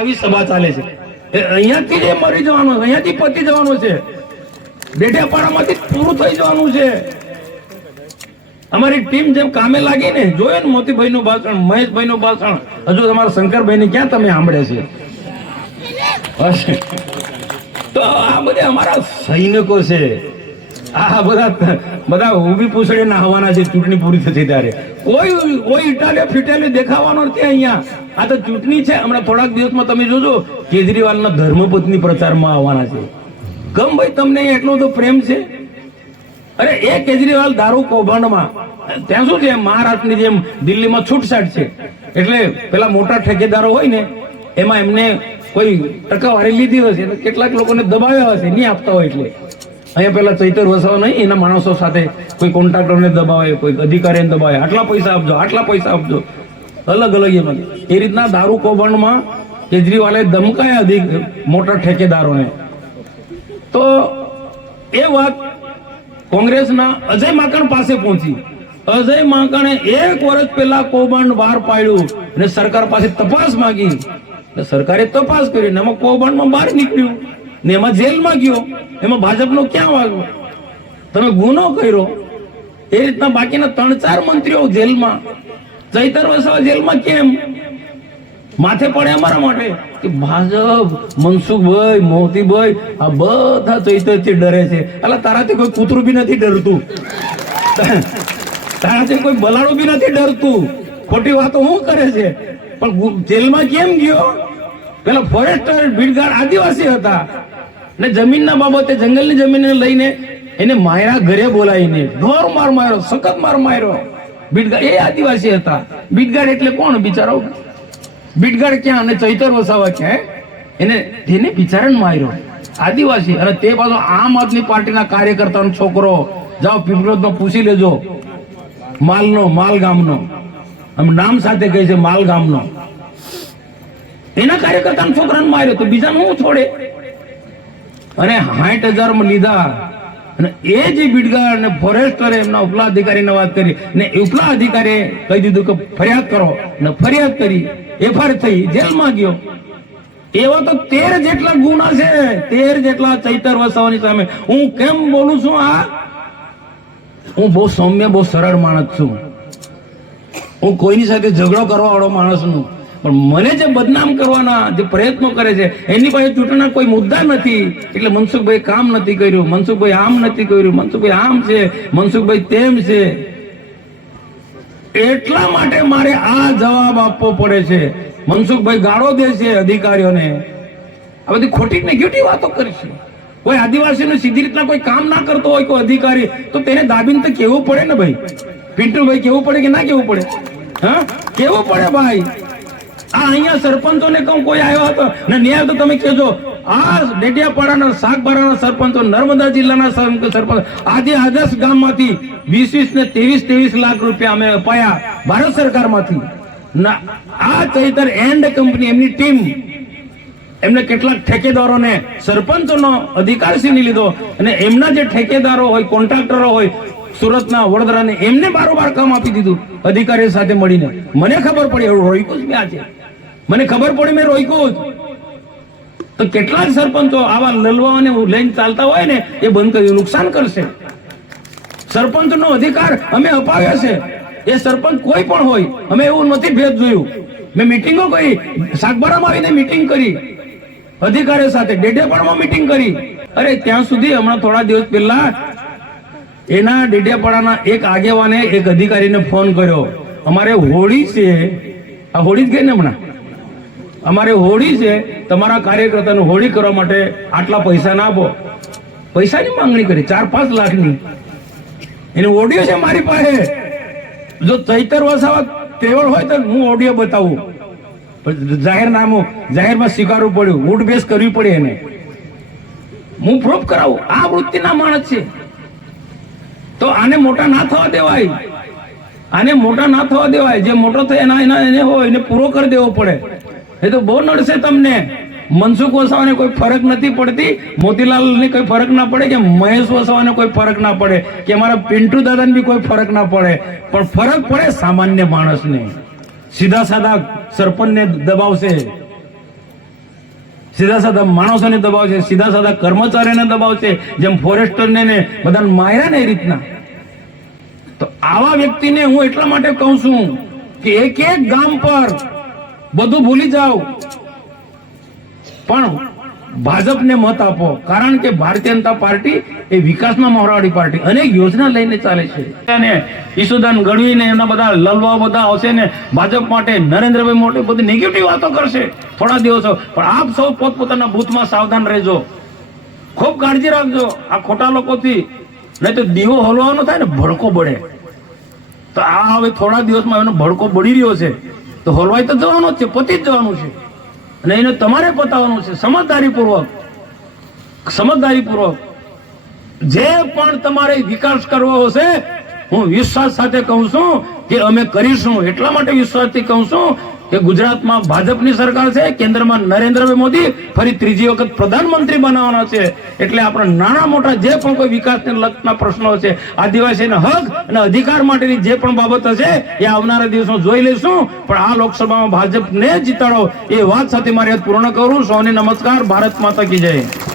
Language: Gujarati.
આવી સભા ચાલે છે. અહીંયાથી જે મરી જવાનું, અહીંયાથી પતી જવાનું છે. ડેડિયાપાડામાંથી પૂરું થઈ જવાનું છે. અમારી ટીમ જેમ કામે લાગી ને, જોયું ને મોતીભાઈ નું ભાષણ મહેશભાઈ નું ભાષણ. હજુ તમારા શંકરભાઈ ને ક્યાં તમે સાંભળે છે? તો આ બધા અમારા સૈનિકો છે. આ બધા બધા ઊભી પૂછડી નાહવાના છે, ચૂંટણી પૂરી થતી ત્યારે. કોઈ કોઈ ઇટાલે ફીટેલે દેખાવાનો નથી અહીંયા. આ તો ચૂંટણી છે. હમણાં થોડાક દિવસમાં તમે જોજો, કેજરીવાલના ધર્મપત્ની પ્રચારમાં આવવાના છે. ગમ ભાઈ, તમને એટલો તો પ્રેમ છે? અરે, એ કેજરીવાલ દારૂ કૌભાંડમાં, ત્યાં શું છે? મહારાષ્ટ્રની જેમ દિલ્હીમાં છૂટછાટ છે. એટલે પેલા મોટા ઠેકેદારો હોય ને, એમાં એમને કોઈ ટકાવારી લીધી હશે કેટલાક લોકોને દબાવ્યા હશે, નહીં આપતા હોય એટલે. અહીંયા પેલા ચૈતર વસાવા નહીં, એના માણસો સાથે કોઈ કોન્ટ્રાક્ટરને દબાવે, કોઈ અધિકારીને દબાવે. આટલા પૈસા આપજો, આટલા પૈસા આપજો. અલગ અલગ એમાં એ રીતના દારૂ કૌભાંડમાં કેજરીવાલે ધમકાયા અધિક મોટા ઠેકેદારોને. તો એ વાત કોંગ્રેસના અજય માકણ પાસે પહોંચી. અજય માકણે એક વર્ષ પહેલા કૌભાંડ બહાર પાડ્યું અને સરકાર પાસે તપાસ માંગી. સરકારે તપાસ કરી ને એમાં કૌભાંડમાં બહાર નીકળ્યું ને એમાં જેલમાં ગયો. એમાં ભાજપનો ક્યાં વાગ્યો તમે ગુનો કર્યો. એ રીતના બાકીના ત્રણ ચાર મંત્રીઓ જેલમાં. ચૈતર વસાવા જેલમાં કેમ? માથે પડે અમારા માટે? કે ભાજપ, મનસુખભાઈ, મોતીભાઈ, આ બધા ચૈતરથી ડરે છે. એટલે તારાથી કોઈ કૂતરું બી નથી ડરતું. તારાથી કોઈ બલાડું બી નથી ડરતું. ખોટી વાતો શું કરે છે? પણ જેલમાં કેમ ગયો? પેલા ફોરેસ્ટર ભીડગાડ આદિવાસી હતા. ને જમીનના બાબતે, જંગલની જમીનને લઈને એને માયરા ઘરે બોલાવીને ઢોર માર માર્યો, સખત માર માર્યો. ભીડગાડ એ આદિવાસી હતા. બીટગાડ એટલે કોણ? બિચારો બીટગાડ ક્યાં? અને ચૈતર વસાવા ક્યાં એને તેને બિચારાને માર્યો. આદિવાસી. અને તે પાછો આમ આદમી પાર્ટીના કાર્યકર્તાનો છોકરો. જાઓ પીપળોદમાં પૂછી લેજો. માલનો માલ ગામનો આમ નામ સાથે કહે છે માલ ગામનો એના કાર્યકર્તાના છોકરાને માર્યો તો બીજા હું છોડે? અને સાઠ હજારમાં લીધા. અને એ જે બીડગા અને ફોરેસ્ટરે એમના ઉપલા અધિકારીને વાત કરી ને ઉપલા અધિકારીએ કહી દીધું કે ફરિયાદ કરો ને ફરિયાદ કરી, એફઆઈઆર થઈ, જેલમાં ગયો. એવા તો તેર જેટલા ગુના છે, તેર જેટલા ચૈતર વસાવાની સામે. હું કેમ બોલું છું આ? હું બહુ સૌમ્ય, બહુ સરળ માણસ છું. હું કોઈની સાથે ઝઘડો કરવા વાળો માણસ છું પણ મને જે બદનામ કરવાના જે પ્રયત્નો કરે છે, એની પાસે ચૂંટણીના કોઈ મુદ્દા નથી. એટલે મનસુખભાઈ કામ નથી કર્યું, મનસુખભાઈ આમ નથી કર્યું, મનસુખભાઈ આમ છે, મનસુખભાઈ તેમ છે. એટલા માટે મારે આ જવાબ આપવો પડે છે. મનસુખભાઈ ગાળો દે છે અધિકારીઓને. આ બધી ખોટી નેગેટિવ વાતો કરી છે. કોઈ આદિવાસીને સીધી રીતના કોઈ કામ ના કરતો હોય, કોઈ અધિકારી, તો તેને દાબીને તો કેવું પડે ને ભાઈ? પિન્ટુભાઈ, કેવું પડે કે ના કેવું પડે? હા? કેવું પડે ભાઈ? આ અહીંયા સરપંચોને કહું, કોઈ આવ્યો હતો? ને ન્યાય તો તમે કહેજો. આ ડેડિયાપાડાના શાકબારાના સરપંચો, નર્મદા જિલ્લાના સરપંચ, આજે આદર્શ ગામમાંથી વીસ વીસ ને ત્રેવીસ ત્રેવીસ લાખ રૂપિયા અમે અપાયા ભારત સરકારમાંથી. ના, આ ચૈતર એન્ડ કંપની, એમની ટીમ, એમને કેટલાક ઠેકેદારોને, સરપંચોનો અધિકાર છીની લીધો અને એમના જે ઠેકેદારો હોય, કોન્ટ્રાક્ટરો હોય, સુરતના વડોદરાને એમને બારોબાર કામ આપી દીધું અધિકારી સાથે મળીને. મને ખબર પડી, એવું રોઈકું જ મેં આજે મને ખબર પડી, મેં રોઈકું જ. તો કેટલાક સરપંચો આવા લલવાને લઈને ચાલતા હોય ને, એ બંધ કર્યું, નુકસાન કરશે. સરપંચનો અધિકાર અમે અપાવ્યો છે. એ સરપંચ કોઈ પણ હોય, અમે એવું નથી ભેદ જોયું. મેં મિટિંગો કરી, સાગબારામાં આવીને મિટિંગ કરી. અધિકારીઓ સાથે ડેડિયાપાડામાં મિટિંગ કરી. અરે, ત્યાં સુધી હમણાં થોડા દિવસ પહેલા એના ડેડિયાપાડાના એક આગેવાને એક અધિકારીને ફોન કર્યો. અમારે હોળી છે. આ હોળી જ ગઈ ને હમણાં? અમારે હોળી છે, તમારા કાર્યકર્તાને હોળી કરવા માટે આટલા પૈસા ના આપો. પૈસાની માંગણી કરી, ચાર પાંચ લાખની. એનો ઓડિયો છે મારી પાસે. જો ચૈતર વસાવા તેવડ હોય તો હું ઓડિયો બતાવું. જાહેરનામું જાહેરમાં સ્વીકારવું પડ્યું ઉઠ બેસ કરવી પડે એને. હું પ્રૂફ કરાવું, આ વૃત્તિના માણસ છે. તો આને મોટા ના થવા દેવાય. આને મોટા ના થવા દેવાય. જે મોટો થાય એના એના, એને હોય, એને પૂરો કરી દેવો પડે. એ તો બહુ નડશે તમને. મનસુખ વસાવાને કોઈ ફરક નથી પડતી. મોતીલાલ ને કોઈ ફરક ના પડે કે મહેશ વસાવાને કોઈ ફરક ના પડે કે અમારા પિન્ટુ દાદાને બી કોઈ ફરક ના પડે. પણ ફરક પડે સામાન્ય માણસને. સીધા સાધા સરપંચને દબાવશે. સીધા સાધા માણસોને દબાવશે. સીધા સાધા કર્મચારીને દબાવશે. જેમ ફોરેસ્ટરને ને બધાને માર્યા ને એ રીતના. તો આવા વ્યક્તિને હું એટલા માટે કહું છું કે એક એક ગામ પર બધું ભૂલી જાઓ. પણ ભાજપને મત આપો. કારણ કે ભારતીય જનતા પાર્ટી એ વિકાસમાં મોહરાવાળી પાર્ટી. અનેક યોજના લઈને ચાલે છે. અને ઈસુદાન ગઢવી ને બધા લલવા બધા આવશે ને ભાજપ માટે, નરેન્દ્રભાઈ મોટી બધી નેગેટિવ વાતો કરશે. થોડા દિવસો. પણ આપ સૌ પોતપોતાના બૂથમાં સાવધાન રહેજો. ખૂબ કાળજી રાખજો. આ ખોટા લોકોથી. નહીં તો દીવો હલવાનો થાય ને ભડકો બળે. તો આ હવે થોડા દિવસમાં એનો ભડકો બળી રહ્યો છે. તો હલવાઈ તો જવાનો જ છે, પતી જ જવાનું છે. અને એને તમારે પતાવવાનું છે, સમજદારીપૂર્વક. સમજદારીપૂર્વક. જે પણ તમારે વિકાસ કરવો હશે, હું વિશ્વાસ સાથે કહું છું કે અમે કરીશું, એટલા માટે વિશ્વાસથી કહું છું કે ગુજરાતમાં ભાજપની સરકાર છે, કેન્દ્રમાં નરેન્દ્રભાઈ મોદી, ફરી ત્રીજી વખત પ્રધાનમંત્રી બનાવવાના છે. એટલે આપણે નાના મોટા જે પણ કોઈ વિકાસને લગતા પ્રશ્નો છે, આદિવાસીના હક અને અધિકાર માટેની જે પણ બાબત હશે, એ આવનારા દિવસો જોઈ લઈશું. પણ આ લોકસભામાં ભાજપને જીતાડો, એ વાત સાથે મારી પૂર્ણ કરું. સૌને નમસ્કાર. ભારત માતા કી જય.